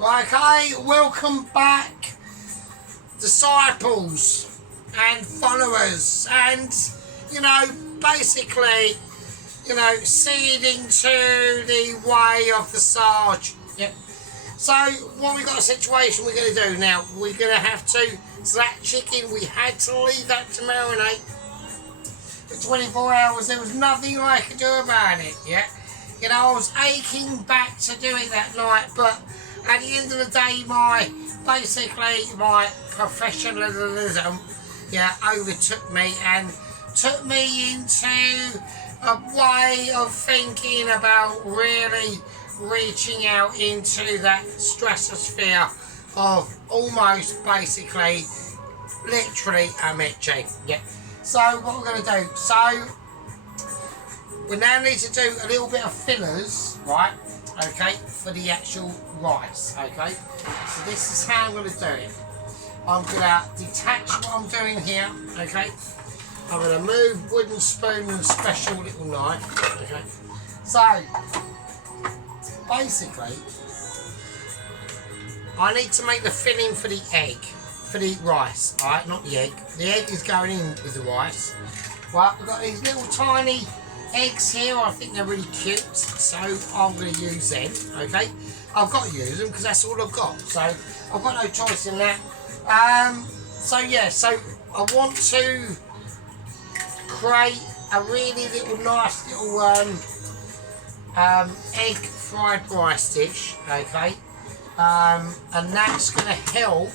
Okay, welcome back, disciples and followers, and basically, seed into the way of the Sarge. Yep. So, what we got a situation we're going to do now. We're going to have to. So that chicken, we had to leave that to marinate for 24 hours. There was nothing I could do about it. Yeah. I was aching back to do it that night, but at the end of the day, my professionalism, overtook me and took me into a way of thinking about really reaching out into that stratosphere of almost basically, literally a Mitchie. Yeah. So what we're going to do, so we now need to do a little bit of fillers, right? Okay, for the actual rice. Okay, so this is how I'm going to do it. I'm going to detach what I'm doing here. Okay, I'm going to move wooden spoon and special little knife. Okay, so basically, I need to make the filling for the egg, for the rice. All right, not the egg. The egg is going in with the rice. Right, we've got these little tiny eggs here. I think they're really cute, so I'm going to use them. Okay, I've got to use them because that's all I've got, so I've got no choice in that. So I want to create a really nice little egg fried rice dish. Okay, and that's going to help.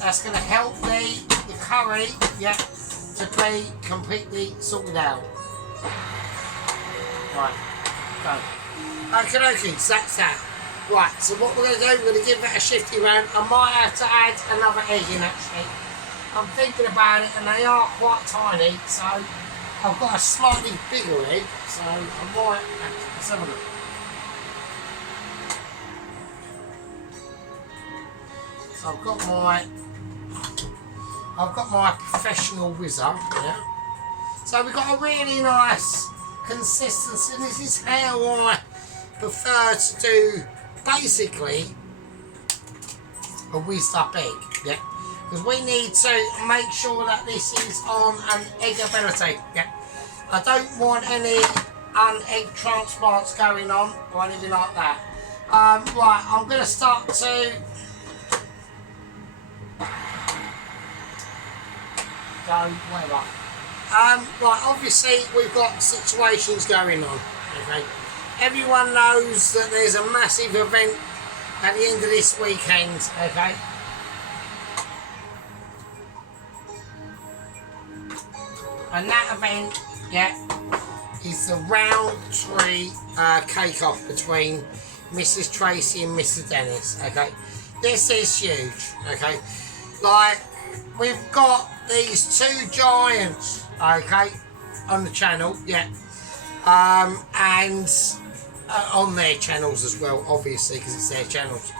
That's going to help the curry. Yeah. To be completely sorted out. Right, go. Okay, so that's that. Right, so what we're going to do, we're going to give that a shifty round. I might have to add another egg in actually. I'm thinking about it and they are quite tiny, so I've got a slightly bigger egg, so I might let's have a look. So I've got my professional whizzer, yeah. So we've got a really nice consistency. This is how I prefer to do basically a whizzed up egg, yeah. Because we need to make sure that this is on an eggability, yeah. I don't want any egg transplants going on or anything like that. Right, I'm going to start to go whatever. Right, obviously we've got situations going on. Okay, everyone knows that there's a massive event at the end of this weekend. Okay, and that event, yeah, is the round 3 cake off between Mrs. Tracy and Mr. Dennis. Okay, this is huge. Okay, like we've got these 2 giants, okay, on the channel, yeah, and on their channels as well, obviously, because it's their channels.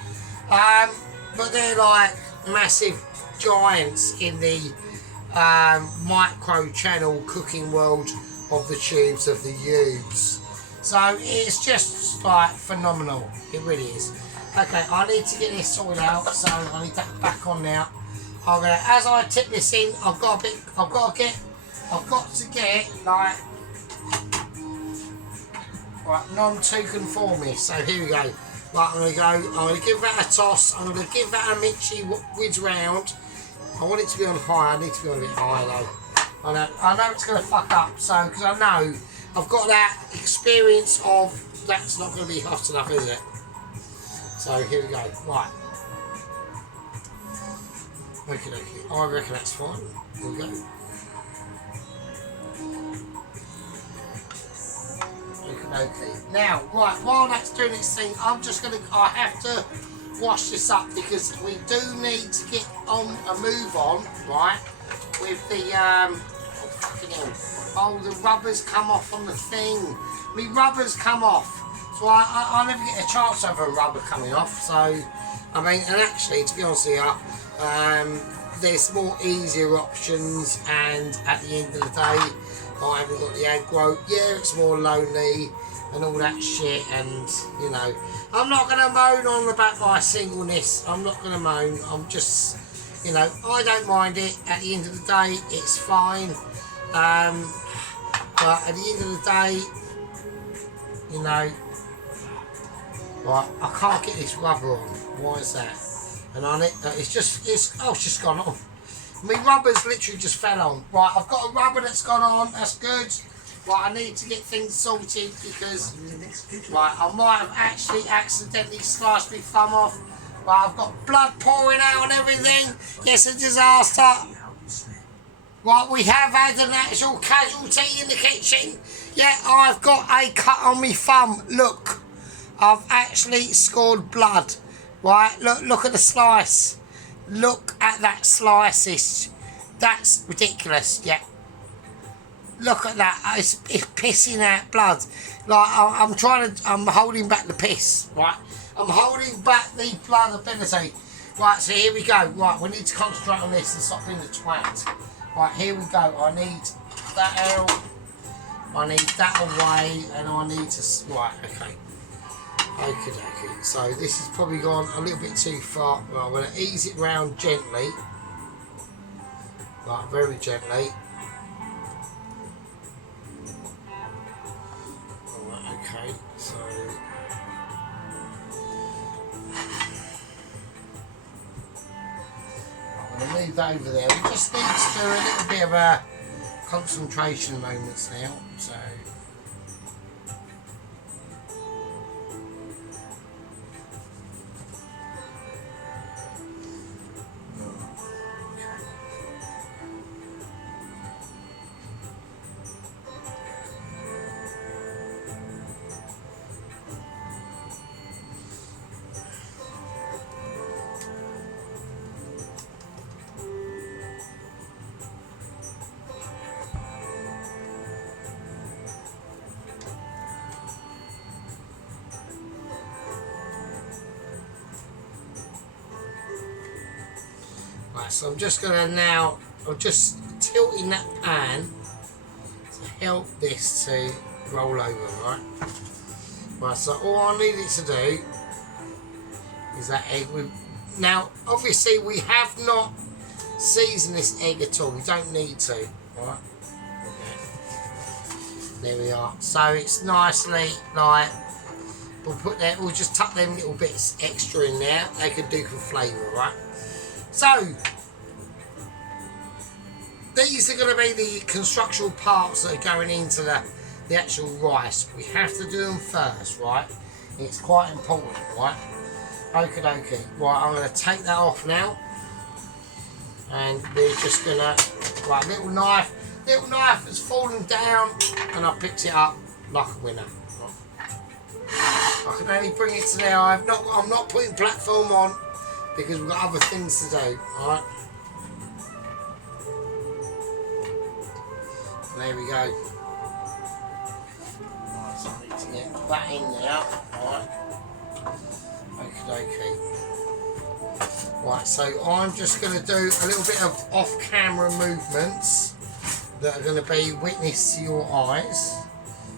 But they're like massive giants in the micro channel cooking world of the tubes of the Ubes. So it's just like phenomenal. It really is. Okay, I need to get this sorted out, so I need that back on now. As I tip this in, I've got to get like non too conformist. So here we go. Right, I'm going to give that a toss. I'm going to give that a Mitchie whiz round. I want it to be on high. I need to be on a bit higher though. I know it's going to fuck up. So because I know I've got that experience of that's not going to be hot enough, is it? So here we go. Right. Okay, I reckon that's fine. There we go. Okay. Now, right, while that's doing its thing, I have to wash this up because we do need to get on a move on, right, with the, the rubbers come off on the thing. The rubbers come off. So I never get a chance to have a rubber coming off, so, I mean, and actually, to be honest with you, there's more easier options, and at the end of the day, I haven't got the aggro. Yeah, it's more lonely, and all that shit, and you know, I'm not going to moan on about my singleness. I'm not going to moan. I'm just, you know, I don't mind it. At the end of the day, it's fine. But at the end of the day, you know, right, I can't get this rubber on. Why is that? And on it, it's just gone on. My rubber's literally just fell on. Right, I've got a rubber that's gone on. That's good. Right, I need to get things sorted because, right, I might have actually accidentally sliced my thumb off. Right, I've got blood pouring out and everything. It's a disaster. Right, we have had an actual casualty in the kitchen. Yeah, I've got a cut on my thumb. Look, I've actually scored blood. Right, look at the slice. Look at that slice. That's ridiculous. Yeah. Look at that. It's pissing out blood. Like I'm holding back the piss. Right, I'm holding back the blood ability. Right, so here we go. Right, we need to concentrate on this and stop being a twat. Right, here we go. I need that out. I need that away, and I need to. Right, okay. Okay. So this has probably gone a little bit too far. Right, I'm going to ease it round gently. Right, very gently. Alright, okay. So. I'm going to move that over there. We just need to do a little bit of concentration moments now. So. Right, so I'm just just tilting that pan to help this to roll over, right? Right, so all I need it to do is that egg. Now, obviously, we have not seasoned this egg at all. We don't need to, right? Okay. There we are. So it's nicely like we'll just tuck them little bits extra in there. They could do for flavour, right? So, these are going to be the constructional parts that are going into the actual rice. We have to do them first, right? It's quite important, right? Okie dokie. Right, I'm going to take that off now. And we're just going to, right, little knife has fallen down and I picked it up like a winner. Right. I can only bring it to there. I'm not putting platform on, because we've got other things to do, alright? There we go. Right, so I need to get that in there, alright? Okay. Right, so I'm just going to do a little bit of off-camera movements that are going to be witness to your eyes.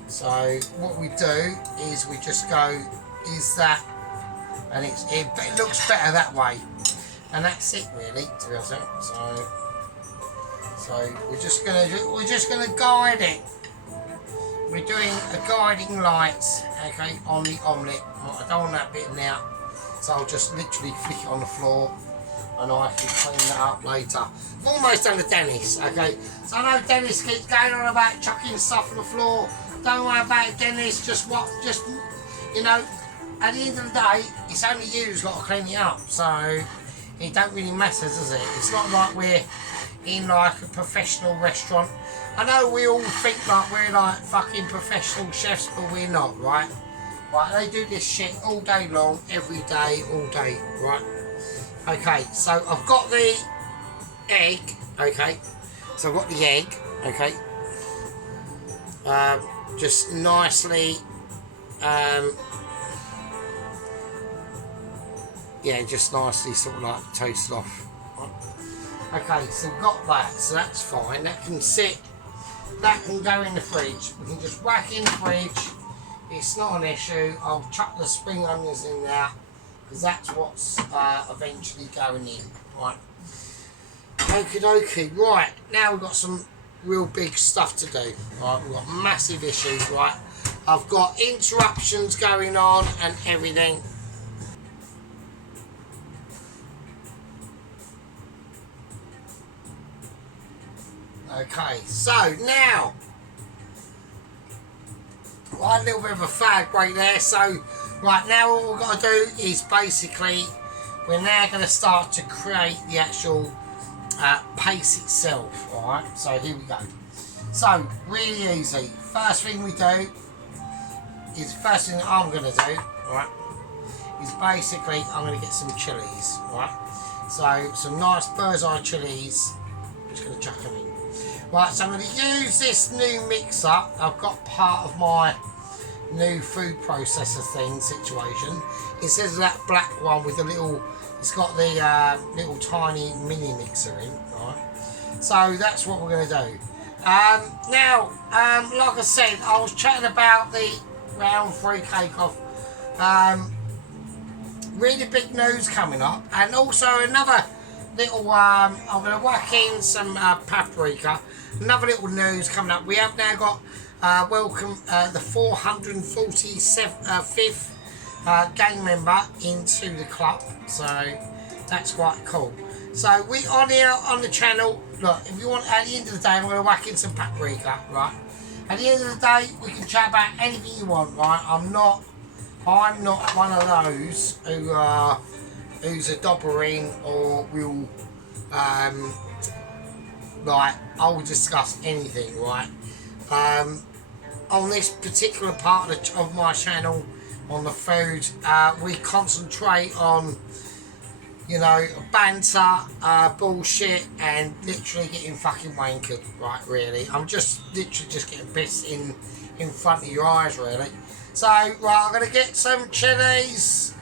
So what we do is we just go, is that, and it looks better that way, and that's it really, to be honest. So we're just gonna guide it. We're doing a guiding light, okay, on the omelette. I don't want that bit now, so I'll just literally flick it on the floor, and I can clean that up later. I've almost done the Dennis, okay. So I know Dennis keeps going on about chucking stuff on the floor. Don't worry about it, Dennis. Just you know. At the end of the day, it's only you who's got to clean it up, so it don't really matter, does it? It's not like we're in like a professional restaurant. I know we all think like we're like fucking professional chefs, but we're not, right? Right, they do this shit all day long, every day, all day, right? Okay, so I've got the egg, okay? So I've got the egg, okay? Just nicely, yeah, just nicely sort of like toasted off. Okay, so we've got that, so that's fine. That can sit, that can go in the fridge. We can just whack in the fridge It's not an issue. I'll chuck the spring onions in there because that's what's eventually going in. Right. Okie dokie. Right. Now we've got some real big stuff to do. Right. We've got massive issues. Right. I've got interruptions going on and everything. Okay. So now. Right, a little bit of a fag break there. So, right now all we've got to do is basically, we're now going to start to create the actual paste itself. Alright, so here we go. So, really easy. First thing we do, is first thing that I'm going to do, right, is basically I'm going to get some chilies, right. So, some nice bird's eye chilies. I'm just going to chuck them in. Right, so I'm going to use this new mixer. I've got part of my new food processor thing situation. It says that black one with the little, it's got the little tiny mini mixer in, right? So that's what we're going to do. Now, like I said, I was chatting about the round 3 cake off. Really big news coming up, and also another little, I'm going to whack in some paprika. Another little news coming up. We have now got welcome the 445th gang member into the club, so that's quite cool. So we on here on the channel. Look, if you want, at the end of the day, I'm going to whack in some paprika, right? At the end of the day, we can chat about anything you want, right? I'm not one of those who who's a dobbering or will like I'll discuss anything, right? On this particular part of my channel, on the food, we concentrate on, you know, banter, bullshit, and literally getting fucking wankered, right? Really, I'm just literally just getting pissed in front of your eyes, really. So, right, I'm gonna get some chilies.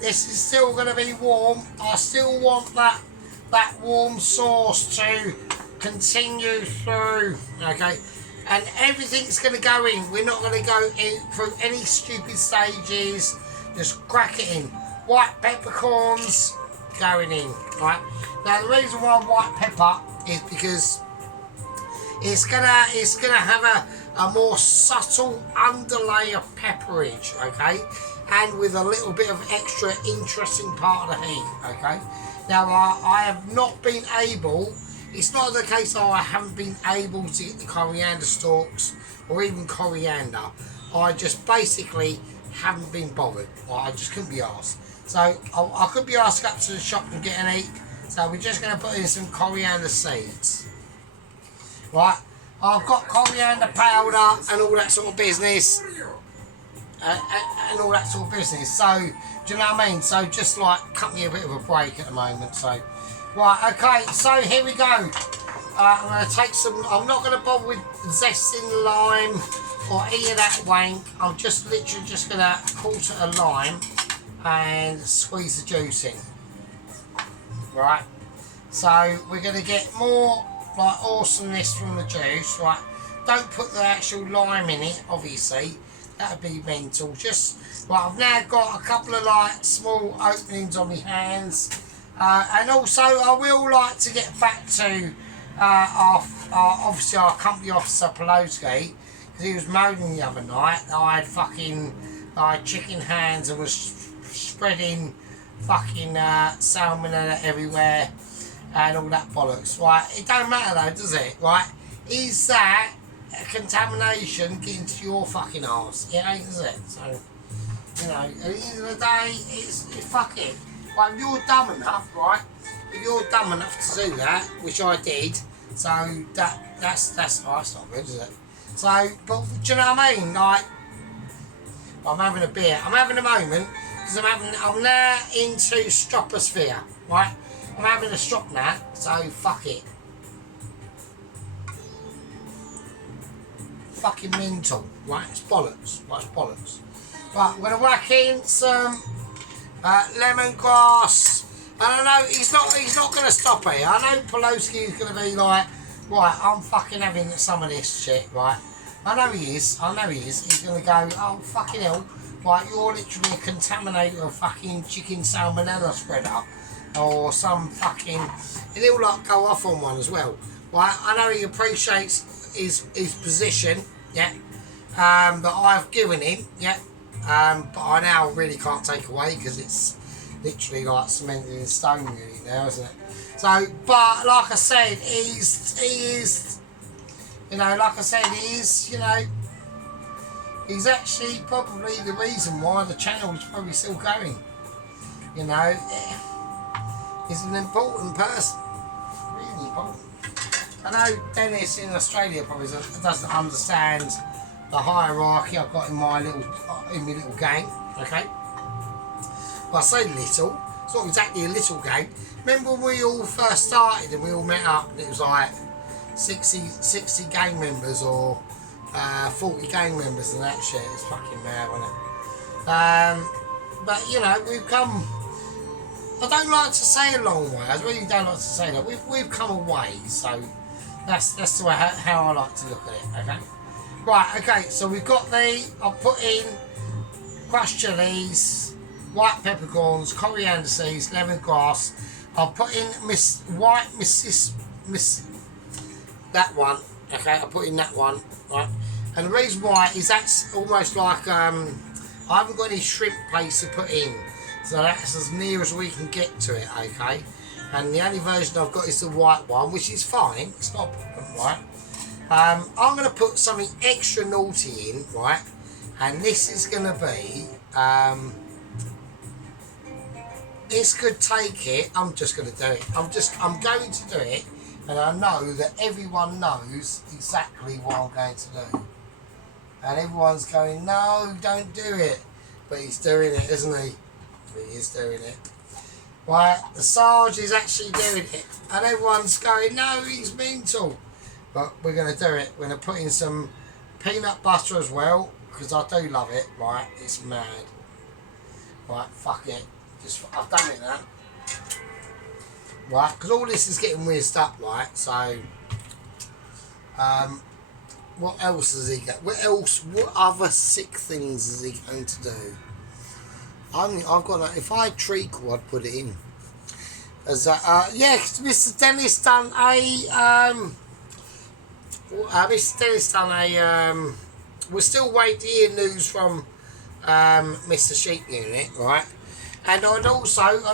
This is still gonna be warm. I still want that warm sauce to continue through, okay? And everything's going to go in. We're not going to go in through any stupid stages. Just crack it in. White peppercorns going in, right? Now the reason why white pepper is because it's gonna have a more subtle underlay of pepperage, okay? And with a little bit of extra interesting part of the heat, okay? Now I have not been able. It's not the case that I haven't been able to get the coriander stalks or even coriander. I just basically haven't been bothered. I just couldn't be asked. So I could be asked up to the shop and get an eat. So we're just going to put in some coriander seeds. Right. I've got coriander powder and all that sort of business. And all that sort of business. So, do you know what I mean? So just like cut me a bit of a break at the moment. So. Right, okay, so here we go. I'm going to take some, I'm not going to bother with zesting lime or any of that wank. I'm just literally just going to quarter a lime and squeeze the juice in. Right, so we're going to get more like awesomeness from the juice, right? Don't put the actual lime in it, obviously. That would be mental. Just, right, I've now got a couple of like small openings on my hands. And also, I will like to get back to obviously our company officer Poloski, because he was moaning the other night that I had chicken hands and was spreading fucking salmonella everywhere and all that bollocks. Right, it don't matter though, does it? Right, is that a contamination getting to your fucking arse? It ain't, is it? So, you know, at the end of the day, it's fuck it. But if you're dumb enough, right? If you're dumb enough to do that, which I did, so that's not good, is it? So, but do you know what I mean? Like, I'm having a beer. I'm having a moment because I'm now into stroposphere, right? I'm having a strop now, so fuck it. Fucking mental, right? It's bollocks, right? It's bollocks. Right, I'm gonna whack in some. Lemongrass, and I know he's not going to stop here. I know Poloski is going to be like, right, I'm fucking having some of this shit, right? I know he is. I know he is. He's going to go, oh, fucking hell. Like, you're literally a contaminator of fucking chicken salmonella spreader. Or some fucking... And he'll, like, go off on one as well. Right? I know he appreciates his position, yeah. That I've given him, yeah. But I now really can't take away because it's literally like cemented in stone really now, isn't it? So, but like I said, he is, you know, like I said, he is, you know, he's actually probably the reason why the channel is probably still going. You know, he's an important person, really important. I know Dennis in Australia probably doesn't understand the hierarchy I've got in my little gang, okay? Well, I say little, it's not exactly a little gang. Remember when we all first started and we all met up and it was like 60 gang members or 40 gang members and that shit? It's fucking mad, isn't it? But you know, we've come, I don't like to say a long way, I really don't like to say that. We've come a way, so that's the way how I like to look at it, okay? Right, okay, so we've got I've put in crushed chilies, white peppercorns, coriander seeds, lemongrass. I'll put in that one, okay, I'll put in that one, right? And the reason why is that's almost like, I haven't got any shrimp paste to put in, so that's as near as we can get to it, okay? And the only version I've got is the white one, which is fine, it's not a problem, right? I'm going to put something extra naughty in, right? And this is going to be, this could take it, I'm just going to do it. I'm going to do it, and I know that everyone knows exactly what I'm going to do. And everyone's going, no, don't do it. But he's doing it, isn't he? He is doing it. Right, the Sarge is actually doing it. And everyone's going, no, he's mental. But we're going to do it. We're going to put in some peanut butter as well, because I do love it, right? It's mad. Right, fuck it. I've done it now. Right, because all this is getting whizzed up, right? So, what else has he got? What other sick things is he going to do? I've got if I treacle, I'd put it in. As yeah, Mr. Dennis done a Mr. Dennis done a we're still waiting to hear news from Mr. Sheep Unit, right? And I'd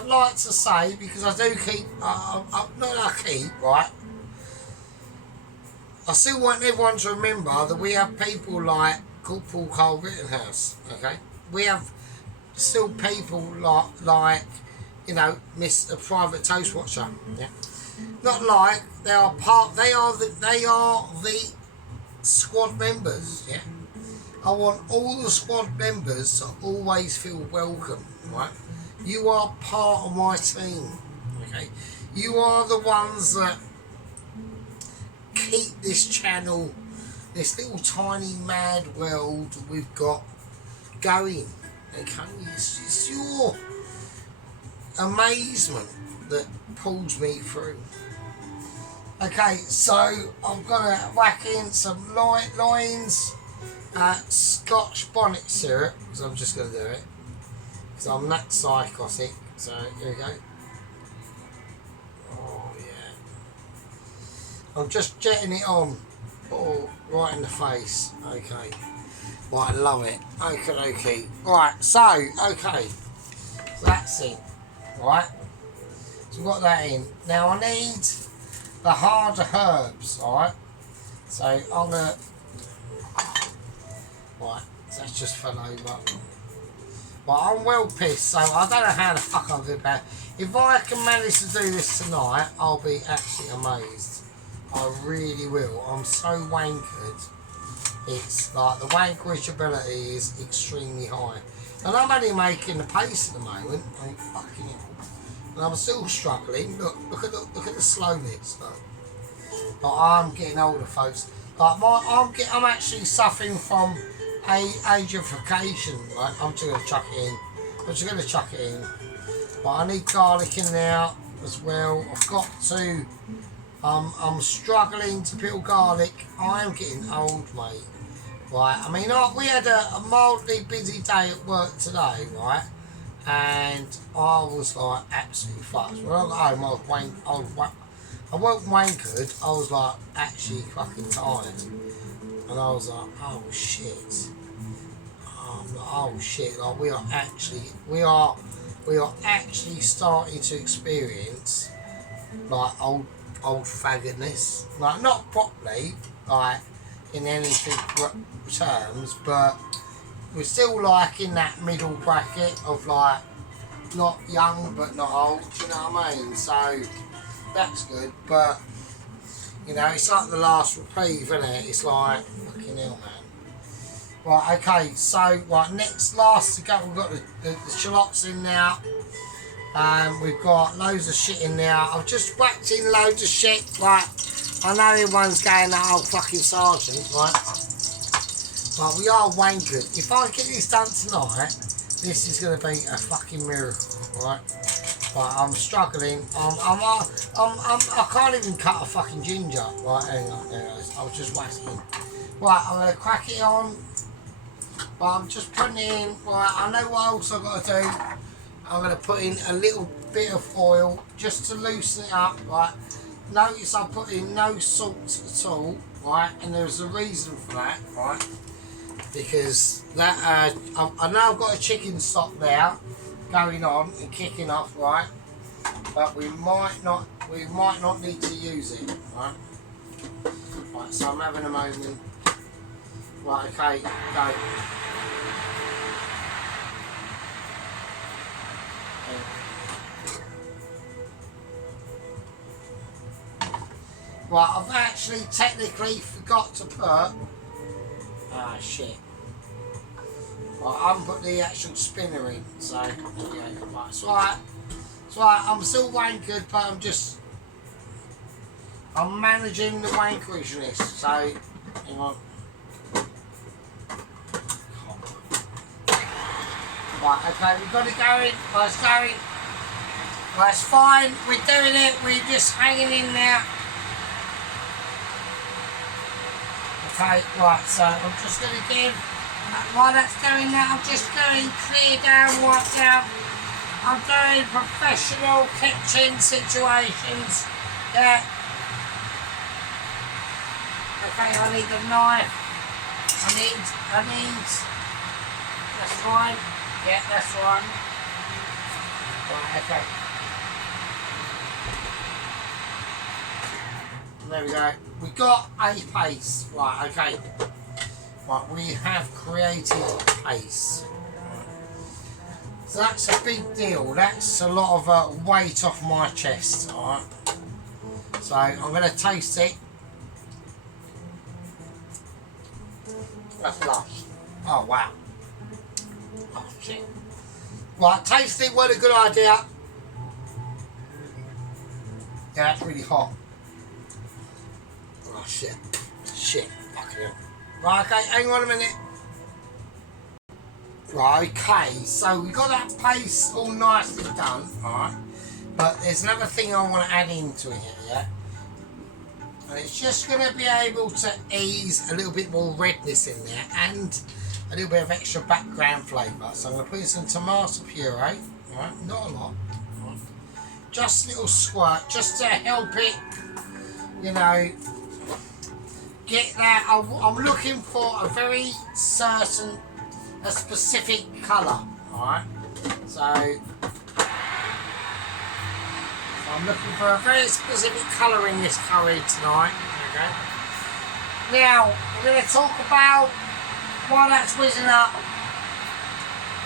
like to say, because I do keep not I keep, right? I still want everyone to remember that we have people like Corporal Carl Rittenhouse, okay? We have still people like you know, Mr. Private Toast Watcher, yeah. Not like they are the squad members, yeah. I want all the squad members to always feel welcome, right? You are part of my team, okay? You are the ones that keep this channel, this little tiny mad world we've got going, okay? It's your amazement that pulls me through. Okay, so I'm gonna whack in some Loins Scotch bonnet syrup, because I'm just gonna do it, because I'm that psychotic. So here we go. Oh yeah, I'm just jetting it on, right in the face. Okay, right, I love it. Okay. Right, so okay, so that's it. Right, so we've got that in. Now I need the harder herbs, alright? So I'm gonna, right, so that's just fell over. Well, I'm well pissed, so I don't know how the fuck I'll do about it. If I can manage to do this tonight, I'll be absolutely amazed. I really will. I'm so wankered. It's like the wankerish ability is extremely high. And I'm only making the pace at the moment. I mean, fucking hell. And I'm still struggling. Look at the slowness. Like I'm getting older, folks. Like I'm actually suffering from ageification. Right? I'm just gonna chuck it in. But I need garlic in there as well. I've got to. I'm struggling to peel garlic. I am getting old, mate. right? I mean, we had a mildly busy day at work today, right? And I was like absolutely fucked. When I got home, I wasn't wankered, I was like actually fucking tired. And I was like, oh shit. Oh shit, like we are actually starting to experience like old faggotness. Like not properly, like in anything terms, but we're still like in that middle bracket of like not young but not old, do you know what I mean? So that's good, but you know, it's like the last reprieve, isn't it? It's like fucking hell, man. Right, okay, so right, last to go, we've got the shallots in now. We've got loads of shit in there. I've just whacked in loads of shit, like I know everyone's going that old fucking sergeant, right? But we are wankered. If I get this done tonight, this is going to be a fucking miracle, right? Right, I'm struggling. I can't even cut a fucking ginger. Right, hang on, I was just whacking. Right, I'm going to crack it on. But I'm just putting it in. Right, I know what else I've got to do. I'm going to put in a little bit of oil just to loosen it up, right? Notice I put in no salt at all, right? And there's a reason for that, right? Because that I know I've got a chicken stock there going on and kicking off, right? But we might not need to use it, right? Right, so I'm having a moment. Right, okay, go. Right, I've actually technically forgot to put. Ah, shit. Right, I haven't put the actual spinner in, so yeah, right, it's alright. It's alright, I'm still wankered, but I'm managing the wankerishness, so hang on. Right, okay, we've got it going. Right, it's going. Right, it's fine. We're doing it. We're just hanging in there. Okay, right, so I'm just going to give, while that's going now, I'm just going clear down, wipe down. I'm doing professional kitchen situations. Yeah. Okay, I need a knife. I need, that's fine. Yeah, that's one. Right, okay. There we go. We got a paste. Right, okay. Right, we have created a paste. So that's a big deal. That's a lot of weight off my chest. Alright. So I'm going to taste it. That's lush. Oh, wow. Oh shit. Right, taste it, what a good idea. Yeah, that's really hot. Oh shit. Shit. Fucking hell. Right, okay, hang on a minute. Right, okay, so we got that paste all nicely done, alright. But there's another thing I want to add into it, yeah? And it's just going to be able to ease a little bit more redness in there and a little bit of extra background flavour. So I'm going to put in some tomato puree, right? Not a lot, right? Just a little squirt, just to help it, you know, get that. I'm looking for a very certain, a specific colour, alright? So I'm looking for a very specific colour in this curry tonight, okay? Now, we're going to talk about, while that's whizzing up,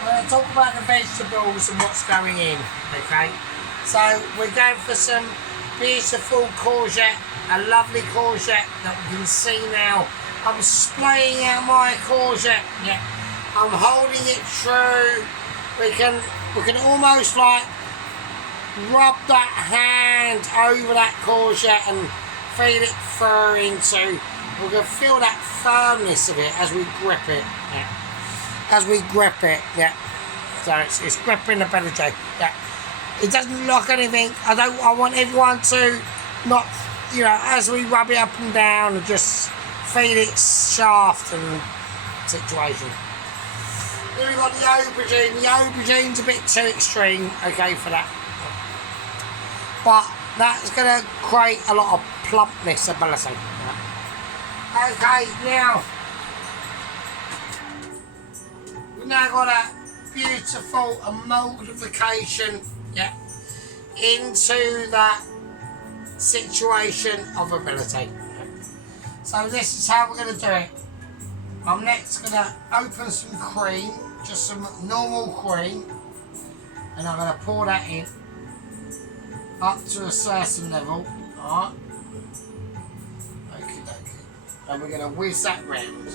we're going to talk about the vegetables and what's going in, okay? So we're going for some beautiful courgette, a lovely courgette that we can see now. I'm spraying out my courgette, yeah. I'm holding it true. We can almost like rub that hand over that courgette and feed it through into. We're going to feel that firmness of it as we grip it. Yeah. As we grip it, yeah. So it's gripping the better J. Yeah. It doesn't look like anything. I want everyone to not, you know, as we rub it up and down and just feed it shaft and situation. Then we've got the aubergine. The aubergine's a bit too extreme, okay, for that. But that's going to create a lot of plumpness ability. Okay, now we've now got a beautiful emulsification, yeah, into that situation of ability. So this is how we're going to do it. I'm next going to open some cream, just some normal cream, and I'm going to pour that in up to a certain level. Alright. Okay, okay. And we're going to whiz that round.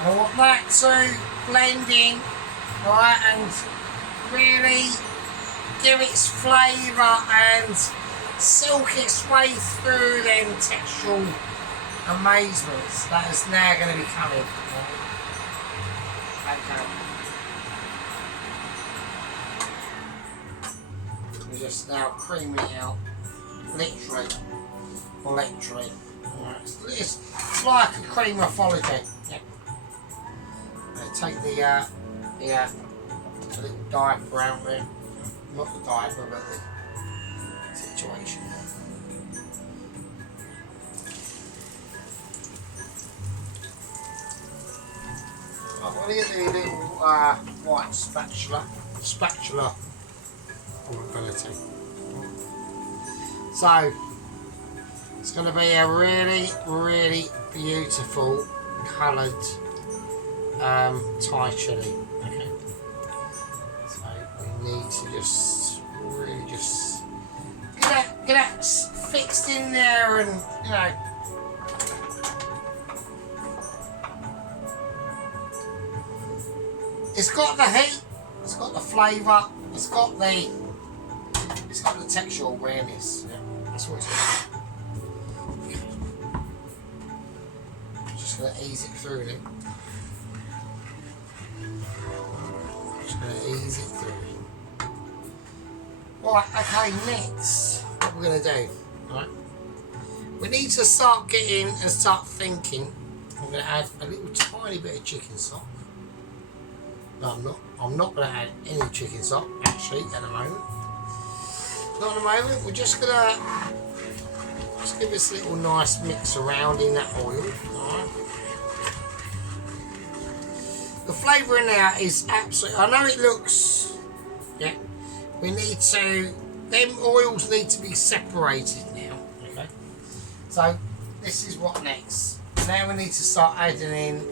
I want that to blend in, right, and really give its flavour and silk its way through them textural amazements that is now going to be coming. Okay. We're just now creaming it out, literally. Right. It's like a creamorphology. Yeah. Take the little diaper out there. Not the diaper, but the situation. I'm going to get the little white spatula ability. So it's going to be a really, really beautiful coloured Thai chilli. Okay. So we need to just really just get that fixed in there, and you know. It's got the heat, it's got the flavour, it's got the textual awareness. Yeah, that's what it's got. Just gonna ease it through it. Just gonna ease it through. Right, okay, next what we're gonna do, right? We need to start getting and start thinking. I'm gonna add a little tiny bit of chicken stock. No, I'm not going to add any chicken stock, actually, at the moment. Not at the moment. We're just going to just give this little nice mix around in that oil. Alright. The flavour in there is absolutely... I know it looks... Yeah. We need to... Them oils need to be separated now. Okay. So, this is what next. Now we need to start adding in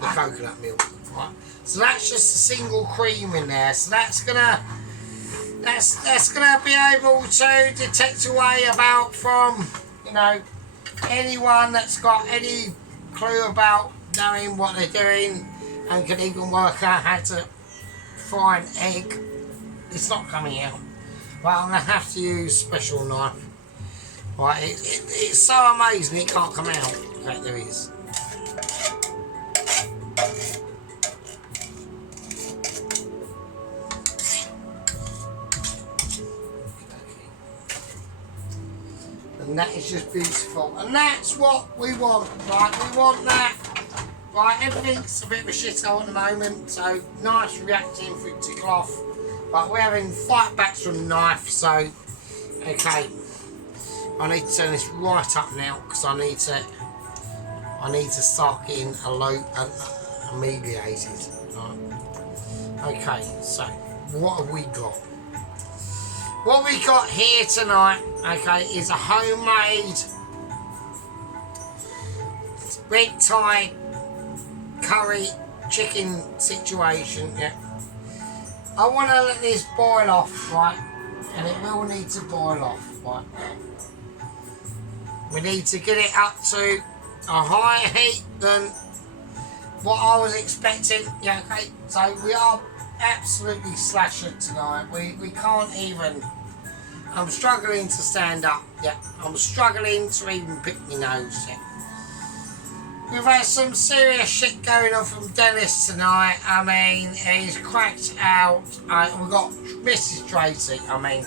the coconut milk. Right. So that's just a single cream in there. So that's gonna be able to detect away about from, you know, anyone that's got any clue about knowing what they're doing and can even work out how to fry an egg. It's not coming out. But I'm gonna have to use a special knife. Right, it's so amazing it can't come out. Okay, there it is. And that is just beautiful, and that's what we want, right? We want that, right? Everything's a bit of a shithole at the moment, so knives reacting for it to tickle off, but we're having fight backs from the knife. So okay, I need to turn this right up now because I need to start getting ameliorated. Right? Okay, so what have we got? What we got here tonight, okay, is a homemade red Thai curry chicken situation. Yeah, I want to let this boil off, right, and it will need to boil off, right. We need to get it up to a higher heat than what I was expecting. Yeah, okay, so we are absolutely slashed tonight. We can't even. I'm struggling to stand up. Yeah, I'm struggling to even pick my nose. Yeah. We've had some serious shit going on from Dennis tonight. I mean, he's cracked out. We've got Mrs. Tracy. I mean,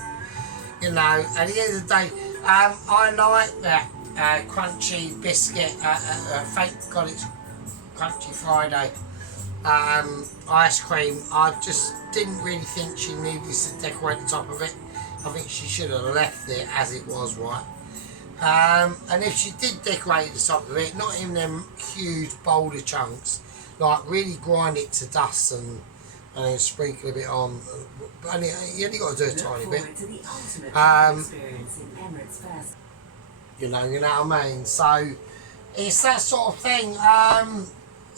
you know, at the end of the day, I like that crunchy biscuit, thank God it's Crunchy Friday, ice cream. I just didn't really think she needed to decorate the top of it. I think she should have left it as it was, right? And if she did decorate the top of it, not in them huge boulder chunks, like really grind it to dust and then sprinkle a bit on. And you only got to do a tiny bit. You know what I mean? So it's that sort of thing.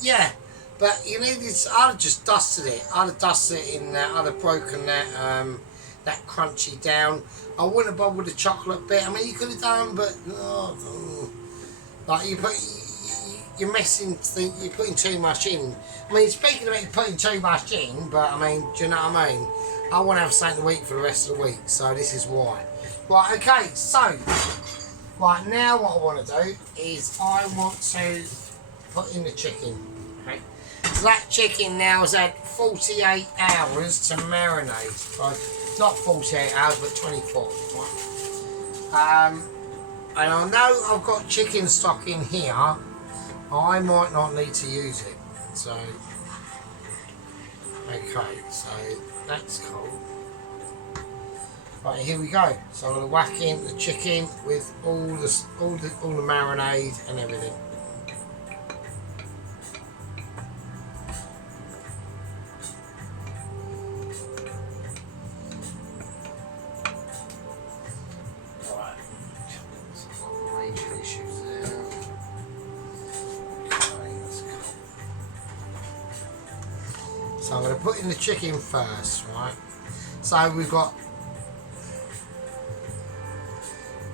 Yeah, but you needed. I'd have just dusted it. I'd have dusted it in there. I'd have broken that crunchy down. I wouldn't have bothered with the chocolate bit. I mean, you could have done, but like you're messing. You're putting too much in. I mean, speaking of it, putting too much in, but I mean, do you know what I mean? I want to have something to eat for the rest of the week, so this is why. Right, okay, so right now, what I want to do is I want to put in the chicken. Okay, so that chicken now has had 48 hours to marinate. Right? Not 48 hours, but 24. Right? And I know I've got chicken stock in here. I might not need to use it. So, okay, so that's cool. Right, here we go. So I'm gonna whack in the chicken with all the marinade and everything. So I'm going to put in the chicken first, right? So we've got,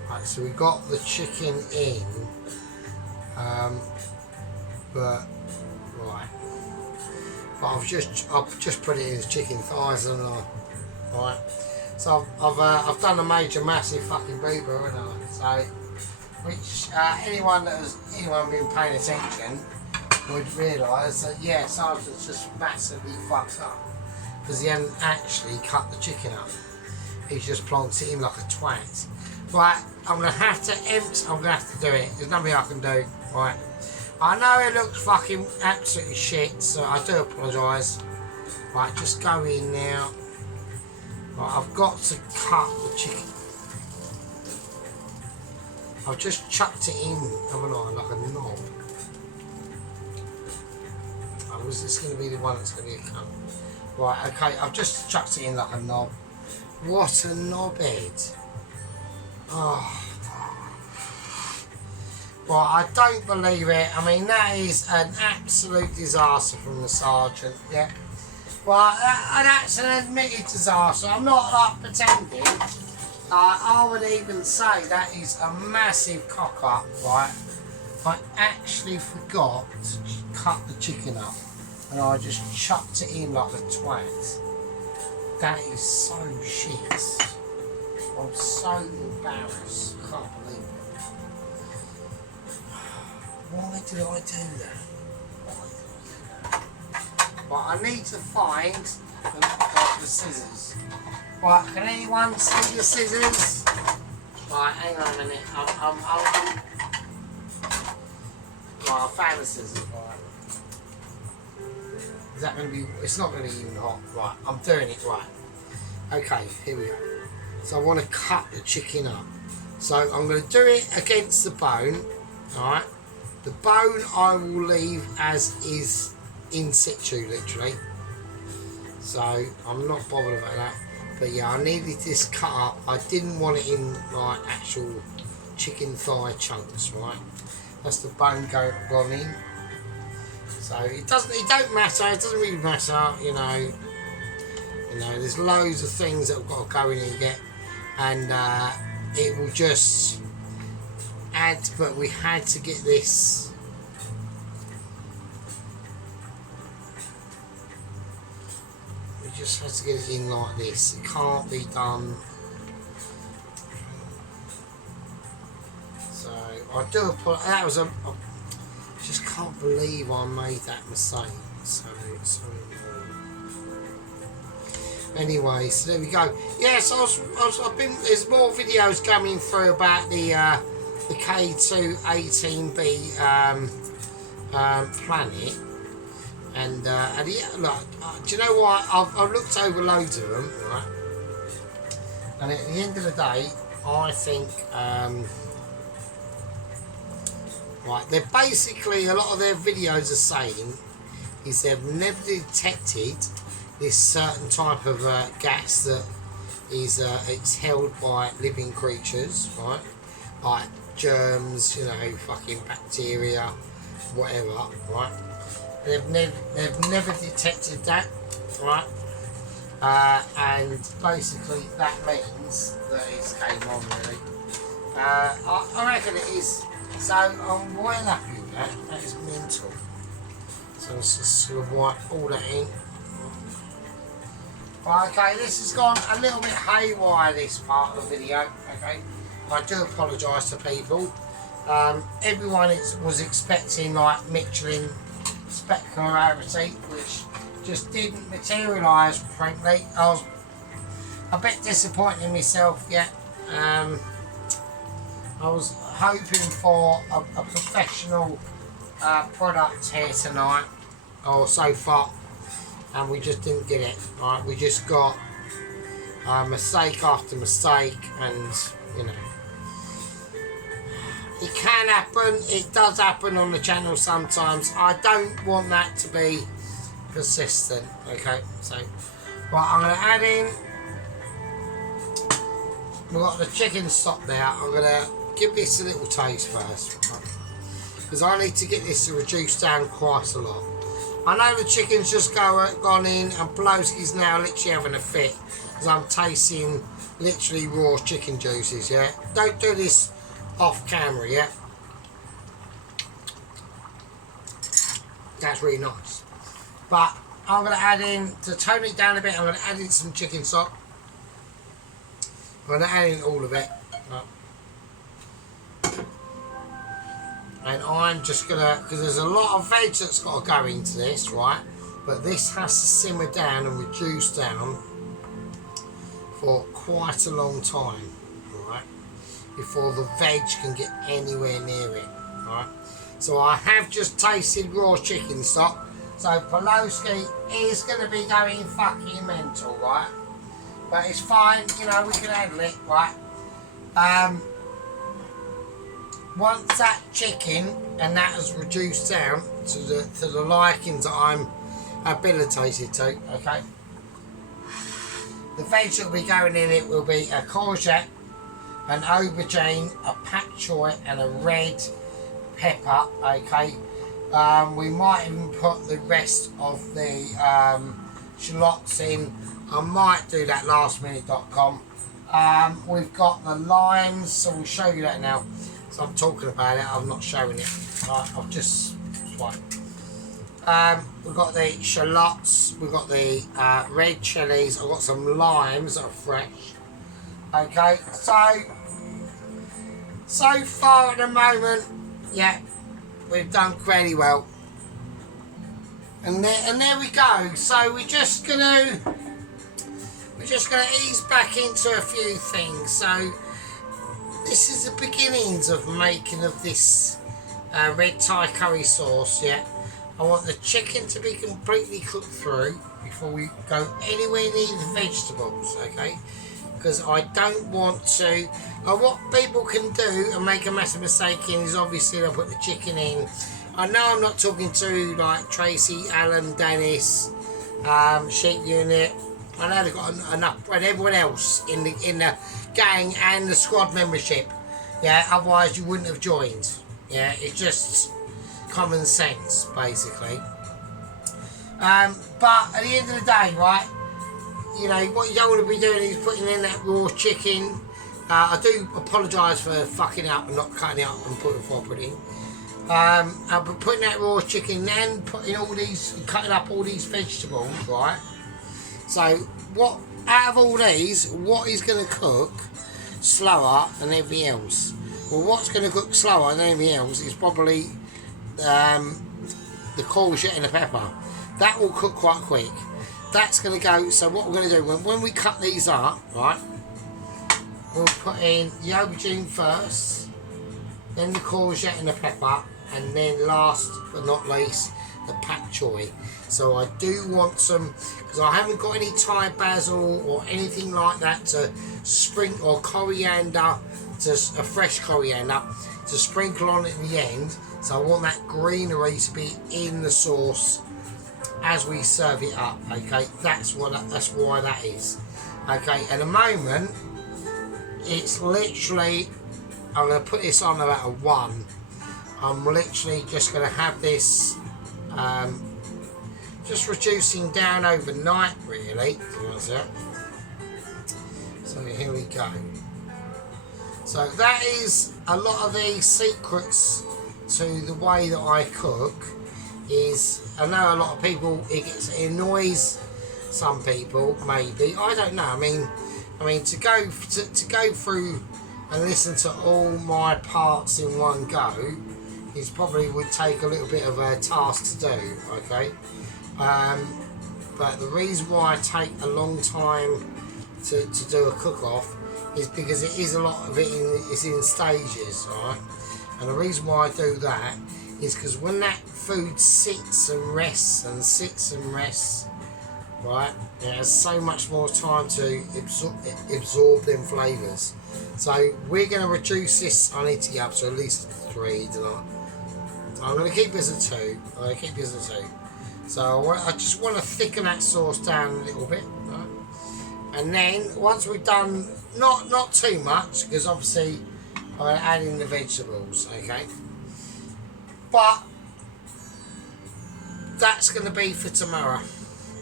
right, so we've got the chicken in, but right, but I've just put it in the chicken thighs, and right. So I've done a major, massive fucking boober, haven't I? So, which anyone been paying attention would realise that, yeah, Sergeant's just massively fucked up because he hadn't actually cut the chicken up. He's just plonked it in like a twat. Right, I'm going to have to do it. There's nothing I can do. Right, I know it looks fucking absolutely shit, so I do apologise. Right, just go in now. Right, I've got to cut the chicken. I've just chucked it in, haven't I, like a knob. Was this going to be the one that's going to be a cut? Right, okay, I've just chucked it in like a knob. What a knobhead. Oh. Well, I don't believe it. I mean, that is an absolute disaster from the Sergeant, yeah. Well, that's an admitted disaster. I'm not like pretending. I would even say that is a massive cock up, right? I actually forgot to cut the chicken up. And I just chucked it in like a twat. That is so shit. I'm so embarrassed. I can't believe it. Why did I do that? Right, I need to find the scissors. Right, can anyone see the scissors? Right, hang on a minute. Right, I found the scissors. Right. Is that going to be? It's not going to be even hot. Right, I'm doing it right. Okay, here we go. So I want to cut the chicken up. So I'm going to do it against the bone. Alright. The bone I will leave as is in situ, literally. So I'm not bothered about that. But yeah, I needed this cut up. I didn't want it in like actual chicken thigh chunks, right? That's the bone gone in. So it don't matter, it doesn't really matter, you know, there's loads of things that have got to go in and get, and it will just add, but we had to get this. We just had to get it in like this. It can't be done. So I do apologize. That was I just can't believe I made that mistake. So anyway, so there we go. Yes, there's more videos coming through about the the K2-18b planet, and yeah, look, do you know what? I've looked over loads of them, right? And at the end of the day, I think, right, they're basically, a lot of their videos are saying is they've never detected this certain type of gas that is it's held by living creatures, right? Like germs, you know, fucking bacteria, whatever, right? They've never detected that, right? And basically that means that it's game on, really. I reckon it is. So I'm well happy with that. That is mental. So let's just sort of wipe all that in. Right, okay, this has gone a little bit haywire, this part of the video. Okay, I do apologise to people. Everyone was expecting like Michelin specularity, which just didn't materialise, frankly. I was a bit disappointed in myself, yeah. I was hoping for a professional product here tonight, or so far, and we just didn't get it. Right, we just got mistake after mistake, and you know, it can happen. It does happen on the channel sometimes. I don't want that to be persistent. Okay, so right, I'm going to add in. We've got the chicken stock there. I'm going to give this a little taste first, because I need to get this to reduce down quite a lot. I know the chicken's just gone in, and Blowski's now literally having a fit, because I'm tasting literally raw chicken juices, yeah? Don't do this off camera, yeah? That's really nice. But I'm going to add in, to tone it down a bit, I'm going to add in some chicken stock. I'm going to add in all of it. And I'm just going to, because there's a lot of veg that's got to go into this, right? But this has to simmer down and reduce down for quite a long time, right? Before the veg can get anywhere near it, right? So I have just tasted raw chicken stock. So Pawlowski is going to be going fucking mental, right? But it's fine, you know, we can handle it, right? Once that chicken and that has reduced down to the likings that I'm habilitated to, okay? The veg that will be going in it will be a courgette, an aubergine, a pak choi, and a red pepper, okay? We might even put the rest of the shallots in. I might do that lastminute.com. We've got the limes, so we'll show you that now. So I'm talking about it, I'm not showing it. Right, I'll just swipe. We've got the shallots, we've got the red chilies, I've got some limes that are fresh. Okay, so far at the moment, yeah, we've done pretty well. And there we go. So we're just gonna ease back into a few things. So this is the beginnings of making of this red Thai curry sauce, yeah. I want the chicken to be completely cooked through before we go anywhere near the vegetables, okay? Because I don't want to... what people can do and make a massive mistake in is obviously they'll put the chicken in. I know I'm not talking to like Tracy, Alan, Dennis, Sheep Unit. I know they've got enough, and everyone else in the gang and the squad membership. Yeah, otherwise you wouldn't have joined. Yeah, it's just common sense, basically. But at the end of the day, right, you know, what you don't want to be doing is putting in that raw chicken. I do apologise for fucking up and not cutting it up and putting properly. I'll be putting that raw chicken, then putting all these, cutting up all these vegetables, right? So, what out of all these, what is going to cook slower than everything else? Well, what's going to cook slower than everything else is probably the courgette and the pepper. That will cook quite quick. That's going to go. So what we're going to do when we cut these up, right? We'll put in the aubergine first. then the courgette and the pepper, and then last but not least the pak choi. So I do want some, because I haven't got any Thai basil or anything like that to sprinkle, or coriander, just a fresh coriander to sprinkle on at the end. So I want that greenery to be in the sauce as we serve it up. Okay, that's why that is. Okay, at the moment it's literally, I'm going to put this on about a 1. I'm literally just going to have this just reducing down overnight, really. So here we go. So that is a lot of the secrets to the way that I cook. Is, I know a lot of people, it annoys some people, maybe, I don't know. I mean to go through and listen to all my parts in one go is probably would take a little bit of a task to do. Okay, but the reason why I take a long time to do a cook-off is because it is a lot of it is in stages, right? And the reason why I do that is because when that food sits and rests, right, it has so much more time to absorb them flavours. So we're going to reduce this. I need to get up to at least 3 tonight. I'm going to keep this at 2. So I just want to thicken that sauce down a little bit, right? And then once we've done, not too much, because obviously I'm going to add in the vegetables, okay? But that's going to be for tomorrow.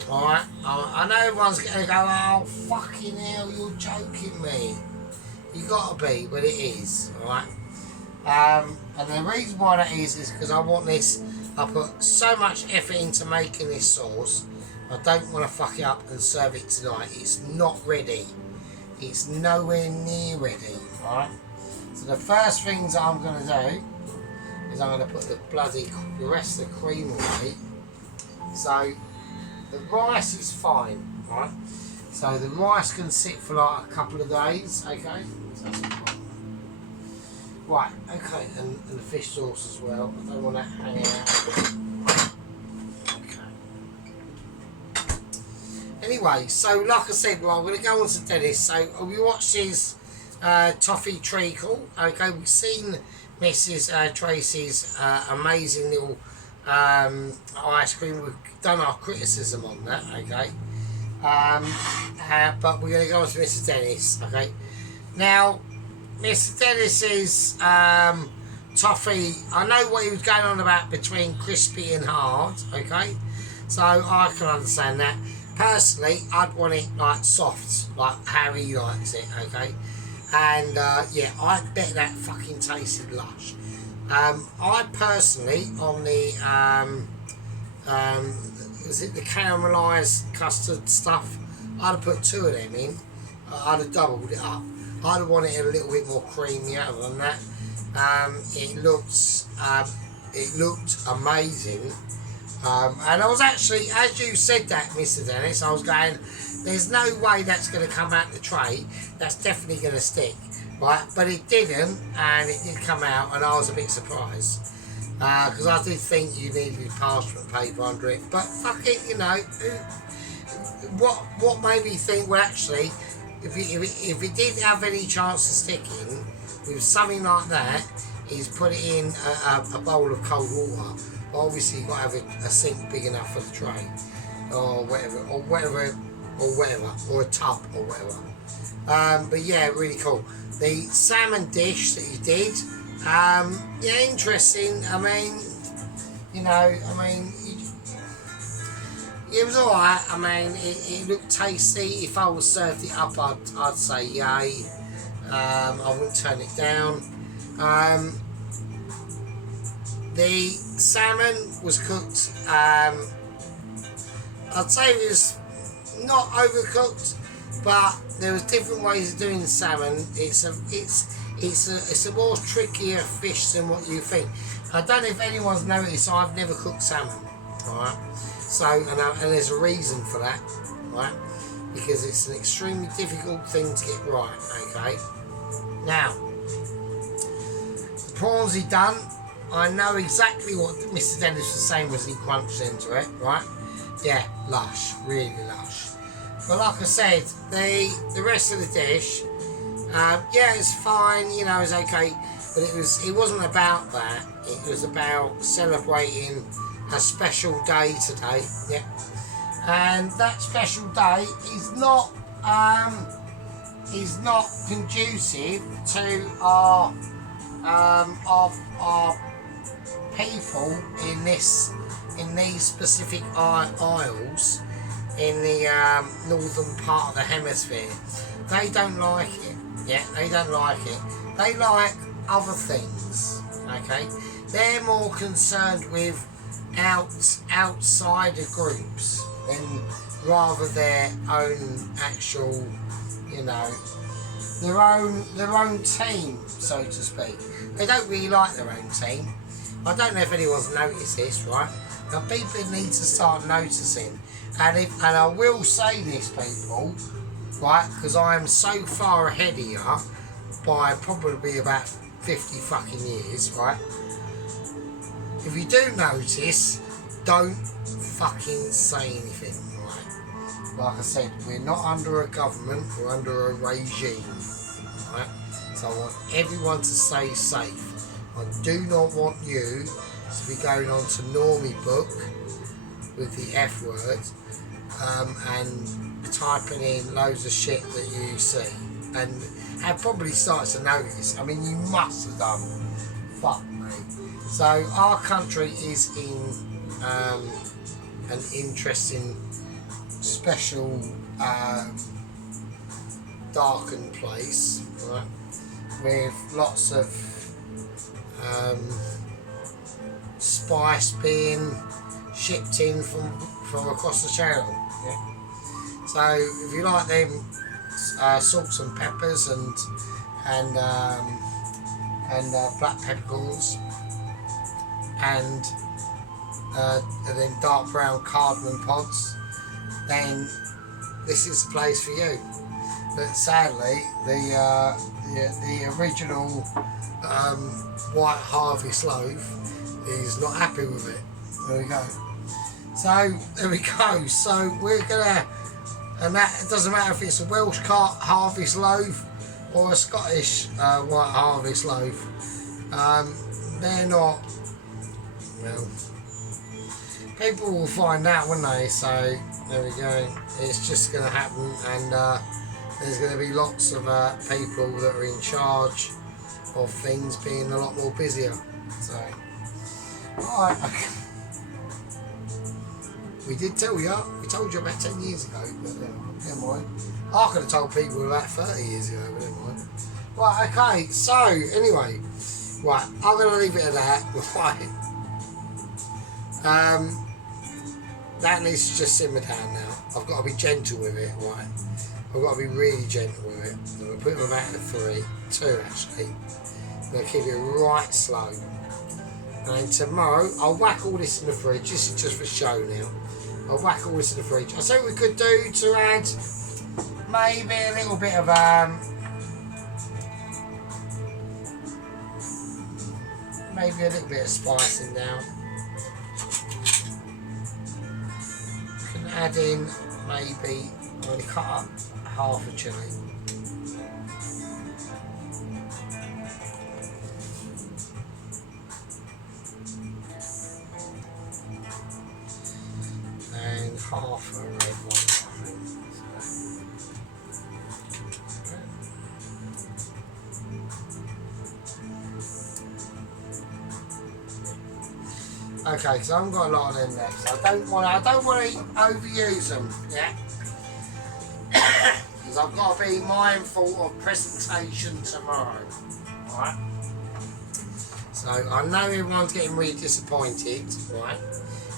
Alright, I know everyone's going to go, oh fucking hell, you're joking me. You gotta be, but it is, alright. And the reason why that is because I want this, I put so much effort into making this sauce, I don't want to fuck it up and serve it tonight. It's not ready. It's nowhere near ready, alright. So the first things I'm going to do is I'm going to put the rest of the cream away. So the rice is fine, right? So the rice can sit for like a couple of days, okay? So that's fine. Right, okay, and the fish sauce as well. I don't want that hanging out. Okay. Anyway, so like I said, well, I'm going to go on to Dennis. So we watched his toffee treacle. Okay, we've seen Mrs. Tracy's amazing little ice cream. We've done our criticism on that, okay? But we're going to go on to Mr. Dennis, okay? Now, Mr. Dennis's toffee, I know what he was going on about between crispy and hard, okay? So I can understand that. Personally, I'd want it like soft, like how he likes it, okay? And yeah, I bet that fucking tasted lush. I personally, on the is it the caramelised custard stuff, I'd have put 2 of them in. I'd have doubled it up. I'd have wanted it a little bit more creamy. Other than that, it looked amazing. And I was actually, as you said that, Mr. Dennis, I was going, there's no way that's going to come out the tray. That's definitely going to stick, right? But it didn't, and it did come out, and I was a bit surprised. Because I did think you needed parchment paper under it. But fuck it, you know. What made me think, well, actually, if it did have any chance of sticking with something like that, is put it in a bowl of cold water. But obviously you've got to have a sink big enough for the tray, or whatever, or a tub or whatever. But yeah, really cool. The salmon dish that you did, yeah, interesting. I mean, you know, it was alright. I mean, it looked tasty. If I was served it up, I'd say yay. I wouldn't turn it down. The salmon was cooked. I'd say it was not overcooked, but there was different ways of doing the salmon. It's a more trickier fish than what you think. I don't know if anyone's noticed. I've never cooked salmon, right? So, and there's a reason for that, right? Because it's an extremely difficult thing to get right, okay? Now, the prawns he done. I know exactly what Mr. Dennis was saying was he crunched into it, right? Yeah, lush, really lush. But like I said, the rest of the dish, yeah, it's fine, you know, it's okay. But it wasn't about that. It was about celebrating a special day today. Yeah, and that special day is not conducive to our people in these specific isles in the northern part of the hemisphere. They don't like it. Yeah, they don't like it. They like other things. Okay, they're more concerned with outsider groups than rather their own actual, you know, their own team, so to speak. They don't really like their own team. I don't know if anyone's noticed this, right? But people need to start noticing. And I will say this, people, right? Because I am so far ahead of you by probably about 50 fucking years, right? If you do notice, don't fucking say anything, right? Like I said, we're not under a government, we're under a regime, right? So I want everyone to stay safe. I do not want you to be going on to Normie Book with the F word and typing in loads of shit that you see and have probably started to notice. I mean, you must have done. Fuck me. So our country is in an interesting, special, darkened place, right? With lots of spice being shipped in from across the channel. Yeah? So if you like them salts and peppers and black peppercorns and then dark brown cardamom pods, then this is the place for you. But sadly, the original White Harvest loaf is not happy with it. There we go. So there we go. So we're gonna, and that it doesn't matter if it's a Welsh Harvest loaf or a Scottish White Harvest loaf. They're not. Well, people will find out, won't they? So there we go. It's just going to happen, and there's going to be lots of people that are in charge of things being a lot more busier. So, alright. We did tell you. We told you about 10 years ago, but never mind. I could have told people about 30 years ago, but never mind. Right, okay. So, anyway, right, I'm going to leave it at that. Right. That needs to just simmer down now. I've got to be gentle with it, right? I've got to be really gentle with it. I'm going to put them about at 2 actually. I'm going to keep it right slow. And then tomorrow, I'll whack all this in the fridge. This is just for show now. I'll whack all this in the fridge. I see what we could do to add maybe a little bit of maybe a little bit of spice in now. Can add in maybe, I'm going to cut up half a chilli. And half a red one. Okay, so I haven't got a lot of them left. So I don't want to overuse them, yeah. Because I've got to be mindful of presentation tomorrow. Right. So I know everyone's getting really disappointed, right?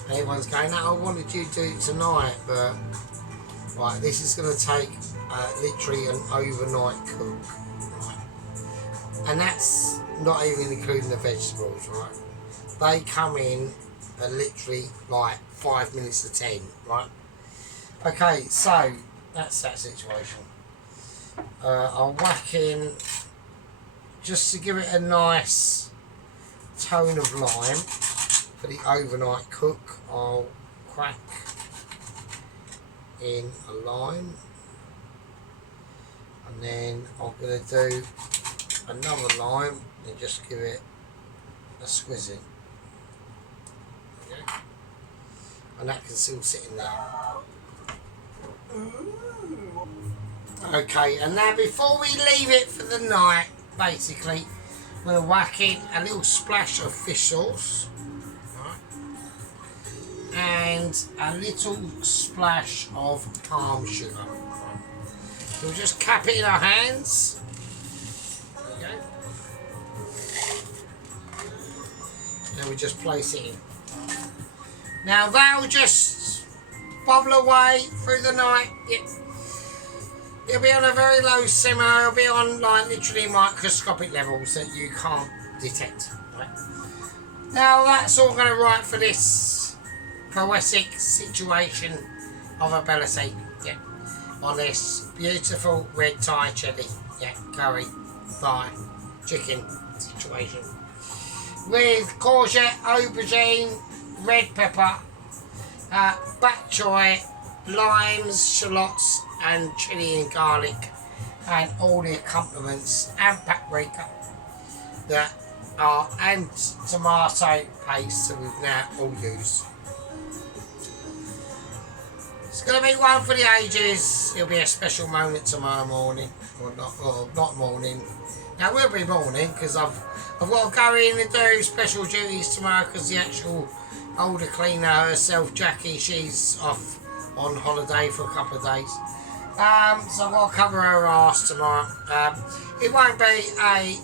Everyone's going, "No, I wanted you to do it tonight," but right, this is going to take literally an overnight cook, right? And that's not even including the vegetables, right? They come in at literally like 5 minutes to 10, right? Okay, so that's that situation. I'll whack in just to give it a nice tone of lime for the overnight cook. I'll crack in a lime, and then I'm going to do another lime and just give it a squeezing. Okay. And that can still sit in there. Okay, and now before we leave it for the night, basically, I'm going to whack in a little splash of fish sauce, right, and a little splash of palm sugar. Right. So we'll just cap it in our hands. There you go. And we just place it in. Now that'll just bubble away through the night. It'll be on a very low simmer. It'll be on like literally microscopic levels that you can't detect. Right? Now that's all going to write for this poetic situation of a Bellacy. Yeah, on this beautiful red Thai chili. Yeah, curry, Thai, chicken situation with courgette, aubergine, red pepper, bok choy, limes, shallots, and chili and garlic, and all the accompaniments, and paprika that are, and tomato paste that we've now all used. It's going to be one for the ages. It'll be a special moment tomorrow morning, or not morning. Now it will be morning because I've got to go in and do special duties tomorrow because the actual older cleaner herself, Jackie, she's off on holiday for a couple of days. So I've got to cover her arse tomorrow. It won't be a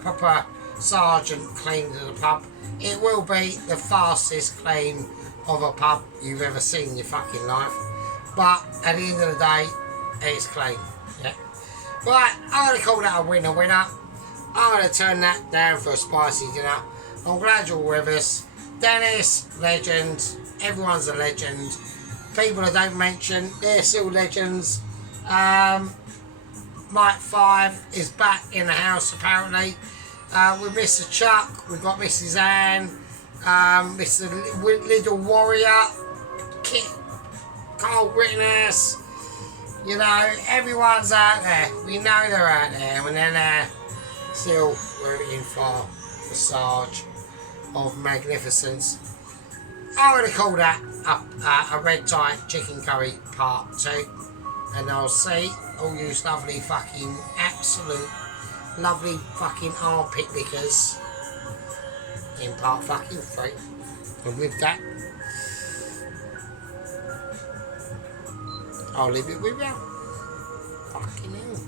proper sergeant clean of the pub. It will be the fastest clean of a pub you've ever seen in your fucking life. But at the end of the day, it's clean. Yeah. Right, I'm going to call that a winner. I'm going to turn that down for a spicy dinner. I'm glad you're with us. Dennis, legend. Everyone's a legend. People I don't mention, they're still legends. Mike 5 is back in the house apparently. With Mr. Chuck, we've got Mrs. Anne, Mr. Little Warrior, Kit, Carl Rittenhouse. You know, everyone's out there. We know they're out there, and then still rooting for the Sarge of magnificence. I'm going to call that a red Thai chicken curry part 2, and I'll see all you lovely fucking absolute lovely fucking armpit lickers in part fucking 3. And with that, I'll leave it with you. Fucking hell.